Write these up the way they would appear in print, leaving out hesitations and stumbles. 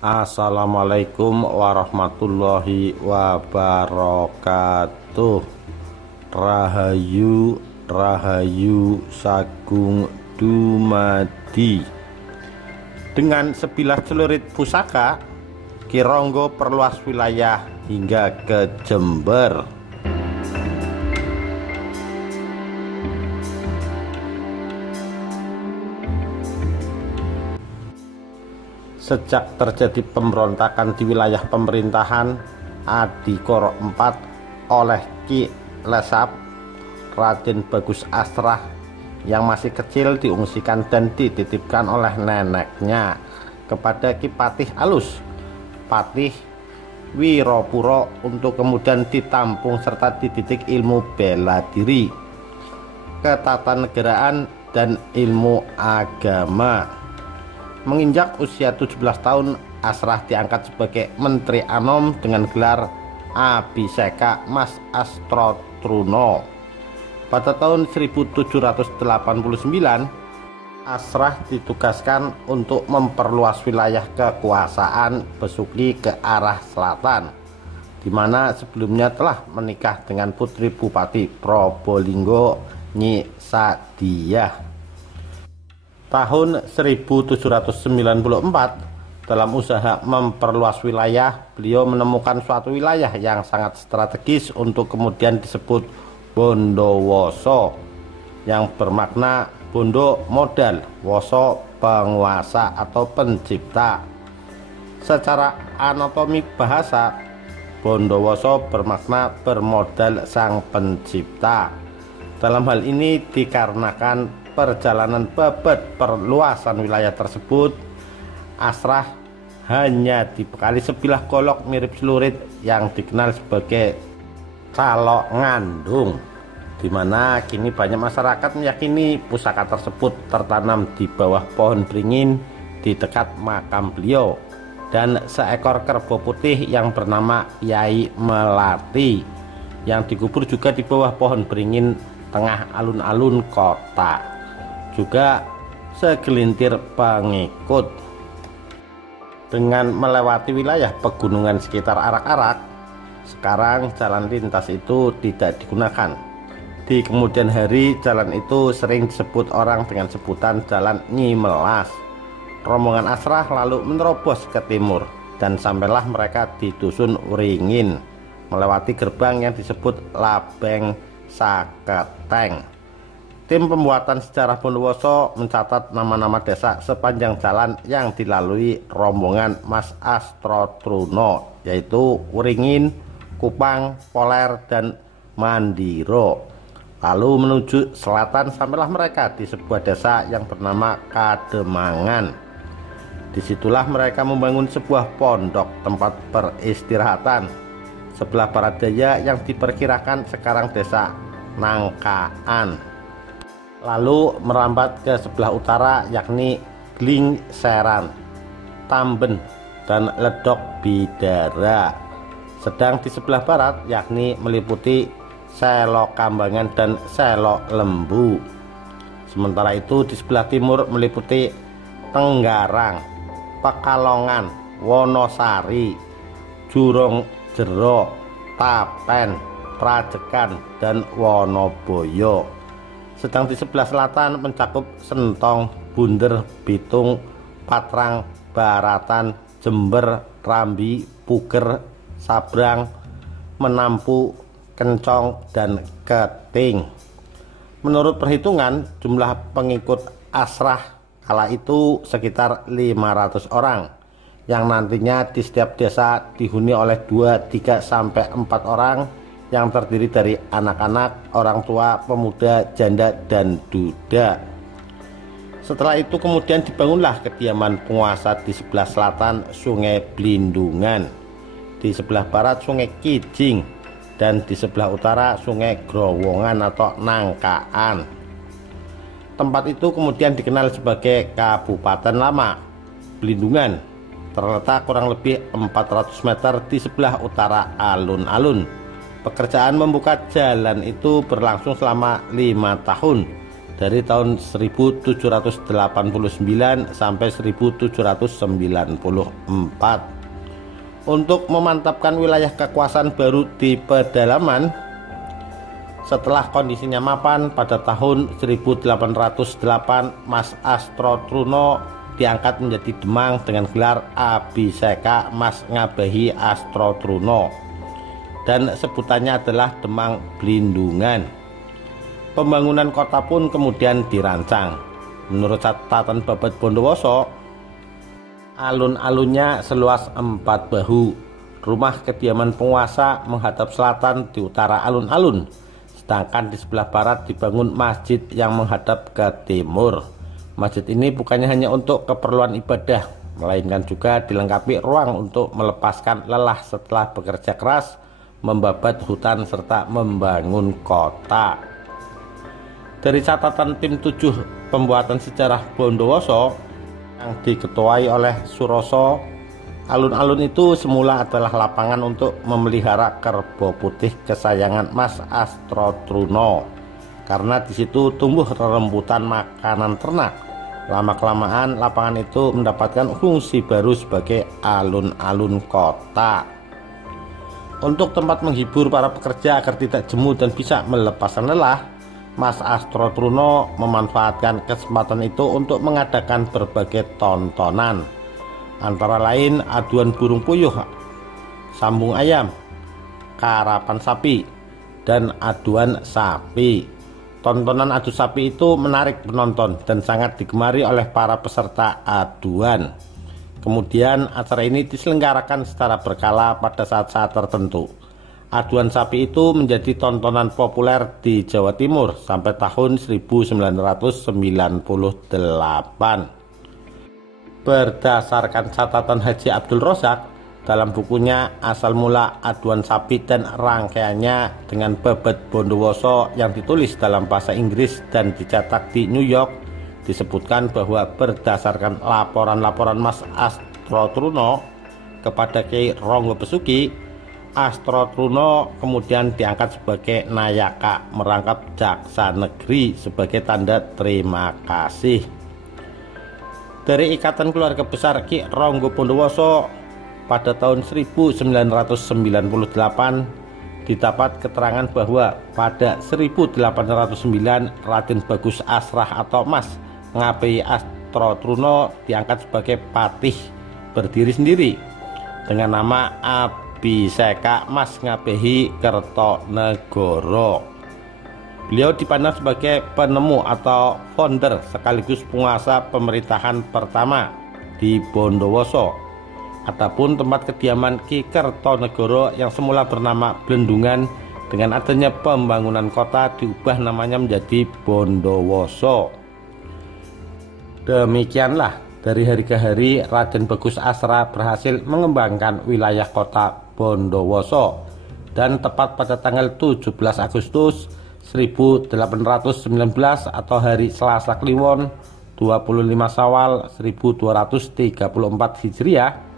Assalamualaikum warahmatullahi wabarakatuh. Rahayu Rahayu Sagung Dumadi. Dengan sebilah celurit pusaka, Ki Ronggo perluas wilayah hingga ke Jember. Sejak terjadi pemberontakan di wilayah pemerintahan Adikoro IV oleh Ki Lesap, Raden Bagus Asrah yang masih kecil diungsikan dan dititipkan oleh neneknya kepada Ki Patih Alus, Patih Wiropuro, untuk kemudian ditampung serta dididik ilmu bela diri, ketatanegaraan, dan ilmu agama. Menginjak usia 17 tahun, Asrah diangkat sebagai Menteri Anom dengan gelar Abhiseka Mas Astrotruno. Pada tahun 1789, Asrah ditugaskan untuk memperluas wilayah kekuasaan Besuki ke arah selatan, di mana sebelumnya telah menikah dengan putri Bupati Probolinggo, Nyi Sadiah. Tahun 1794, dalam usaha memperluas wilayah, beliau menemukan suatu wilayah yang sangat strategis untuk kemudian disebut Bondowoso, yang bermakna bondo modal, woso penguasa atau pencipta. Secara anatomi bahasa, Bondowoso bermakna bermodal sang pencipta. Dalam hal ini dikarenakan perjalanan babat perluasan wilayah tersebut, Asrah hanya dibekali sebilah golok mirip celurit yang dikenal sebagai calok ngandung, di mana kini banyak masyarakat meyakini pusaka tersebut tertanam di bawah pohon beringin di dekat makam beliau, dan seekor kerbau putih yang bernama Yai Melati yang dikubur juga di bawah pohon beringin tengah alun-alun kota. Juga segelintir pengikut. Dengan melewati wilayah pegunungan sekitar Arak-Arak, sekarang jalan lintas itu tidak digunakan. Di kemudian hari, jalan itu sering disebut orang dengan sebutan Jalan Nyi Melas. Rombongan Asrah lalu menerobos ke timur dan sampailah mereka di Dusun Wringin, melewati gerbang yang disebut Labeng Saketeng. Tim pembuatan sejarah Bondowoso mencatat nama-nama desa sepanjang jalan yang dilalui rombongan Mas Astrotruno, yaitu Wringin, Kupang, Poler, dan Mandiro. Lalu menuju selatan sampailah mereka di sebuah desa yang bernama Kademangan. Disitulah mereka membangun sebuah pondok tempat peristirahatan sebelah barat daya yang diperkirakan sekarang desa Nangkaan. Lalu merambat ke sebelah utara, yakni Glingseran, Tamben, dan Ledok Bidara. Sedang di sebelah barat, yakni meliputi Selo Kambangan dan Selo Lembu. Sementara itu di sebelah timur meliputi Tenggarang, Pekalongan, Wonosari, Jurong Jero, Tapen, Prajekan, dan Wonoboyo. Sedang di sebelah selatan mencakup Sentong, Bunder, Bitung, Patrang, Baratan, Jember, Rambi, Puger, Sabrang, Menampu, Kencong, dan Keting. Menurut perhitungan, jumlah pengikut Asrah kala itu sekitar 500 orang, yang nantinya di setiap desa dihuni oleh 2, 3, sampai 4 orang, yang terdiri dari anak-anak, orang tua, pemuda, janda, dan duda. Setelah itu kemudian dibangunlah kediaman penguasa di sebelah selatan Sungai Blindungan, di sebelah barat Sungai Kijing, dan di sebelah utara Sungai Growongan atau Nangkaan. Tempat itu kemudian dikenal sebagai Kabupaten Lama. Blindungan terletak kurang lebih 400 meter di sebelah utara alun-alun. Pekerjaan membuka jalan itu berlangsung selama 5 tahun dari tahun 1789 sampai 1794. Untuk memantapkan wilayah kekuasaan baru di pedalaman, setelah kondisinya mapan, pada tahun 1808 Mas Astrotruno diangkat menjadi Demang dengan gelar Abhiseka Mas Ngabehi Astrotruno, dan sebutannya adalah Demang Blindungan. Pembangunan kota pun kemudian dirancang. Menurut catatan Babad Bondowoso, alun-alunnya seluas 4 bahu. Rumah kediaman penguasa menghadap selatan di utara alun-alun, sedangkan di sebelah barat dibangun masjid yang menghadap ke timur. Masjid ini bukannya hanya untuk keperluan ibadah, melainkan juga dilengkapi ruang untuk melepaskan lelah setelah bekerja keras, membabat hutan, serta membangun kota. Dari catatan tim 7 pembuatan sejarah Bondowoso yang diketuai oleh Suroso, alun-alun itu semula adalah lapangan untuk memelihara kerbau putih kesayangan Mas Astrotruno, karena di situ tumbuh rerembutan makanan ternak. Lama-kelamaan lapangan itu mendapatkan fungsi baru sebagai alun-alun kota. Untuk tempat menghibur para pekerja agar tidak jemu dan bisa melepaskan lelah, Mas Astrotruno memanfaatkan kesempatan itu untuk mengadakan berbagai tontonan, antara lain aduan burung puyuh, sambung ayam, karapan sapi, dan aduan sapi. Tontonan adu sapi itu menarik penonton dan sangat digemari oleh para peserta aduan. Kemudian acara ini diselenggarakan secara berkala pada saat-saat tertentu. Aduan sapi itu menjadi tontonan populer di Jawa Timur sampai tahun 1998. Berdasarkan catatan Haji Abdul Rozak dalam bukunya Asal Mula Aduan Sapi dan rangkaiannya dengan Babad Bondowoso yang ditulis dalam bahasa Inggris dan dicetak di New York, disebutkan bahwa berdasarkan laporan-laporan Mas Astrotruno kepada Kiai Ronggo Besuki, Astrotruno kemudian diangkat sebagai Nayaka merangkap jaksa negeri sebagai tanda terima kasih. Dari ikatan keluarga besar Ki Ronggo Bondowoso, pada tahun 1998 didapat keterangan bahwa pada 1809 Raden Bagus Asrah atau Mas Ngabehi Astrotruno diangkat sebagai patih berdiri sendiri dengan nama Abhiseka Mas Ngabehi Kertonegoro. Beliau dipandang sebagai penemu atau founder sekaligus penguasa pemerintahan pertama di Bondowoso. Adapun tempat kediaman Ki Kertonegoro yang semula bernama Blendungan, dengan adanya pembangunan kota diubah namanya menjadi Bondowoso. Demikianlah dari hari ke hari Raden Bagus Asra berhasil mengembangkan wilayah kota Bondowoso, dan tepat pada tanggal 17 Agustus 1819 atau hari Selasa Kliwon 25 Syawal 1234 Hijriah,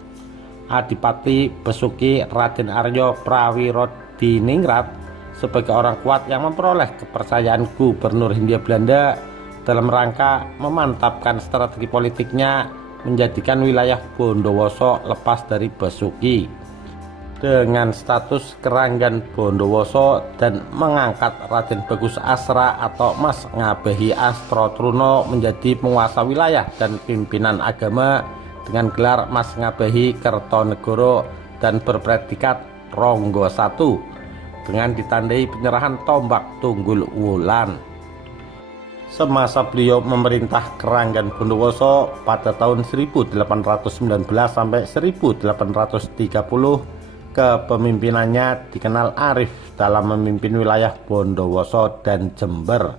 Adipati Besuki Raden Aryo Prawiro-Diningrat sebagai orang kuat yang memperoleh kepercayaan Gubernur Hindia Belanda dalam rangka memantapkan strategi politiknya menjadikan wilayah Bondowoso lepas dari Besuki dengan status Keranggan Bondowoso dan mengangkat Raden Bagus Asra atau Mas Ngabehi Astrotruno menjadi penguasa wilayah dan pimpinan agama dengan gelar Mas Ngabehi Kertonegoro dan berpredikat Ronggo I dengan ditandai penyerahan tombak Tunggul Wulan. Semasa beliau memerintah Keranggan Bondowoso pada tahun 1819 sampai 1830, kepemimpinannya dikenal arif dalam memimpin wilayah Bondowoso dan Jember.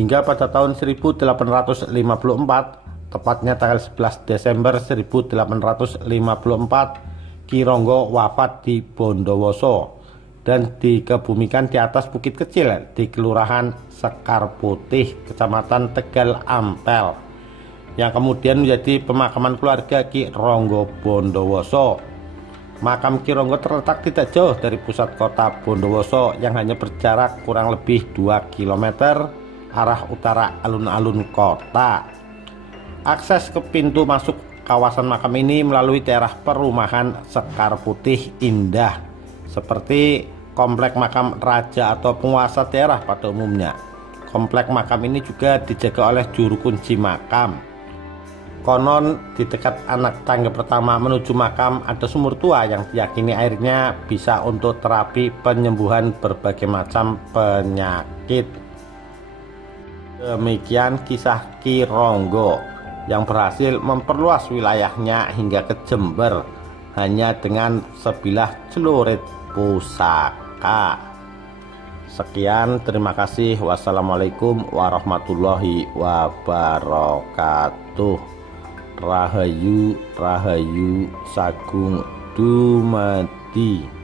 Hingga pada tahun 1854, tepatnya tanggal 11 Desember 1854, Ki Ronggo wafat di Bondowoso dan dikebumikan di atas bukit kecil di Kelurahan Sekar Putih, Kecamatan Tegal Ampel, yang kemudian menjadi pemakaman keluarga Ki Ronggo Bondowoso. Makam Ki Ronggo terletak tidak jauh dari pusat kota Bondowoso yang hanya berjarak kurang lebih 2 km arah utara alun-alun kota. Akses ke pintu masuk kawasan makam ini melalui daerah perumahan Sekar Putih Indah, seperti komplek makam raja atau penguasa daerah pada umumnya. Komplek makam ini juga dijaga oleh juru kunci makam. Konon di dekat anak tangga pertama menuju makam ada sumur tua yang diyakini airnya bisa untuk terapi penyembuhan berbagai macam penyakit. Demikian kisah Ki Ronggo yang berhasil memperluas wilayahnya hingga ke Jember hanya dengan sebilah celurit pusaka. Sekian, terima kasih. Wassalamualaikum warahmatullahi wabarakatuh. Rahayu, Rahayu Sagung Dumadi.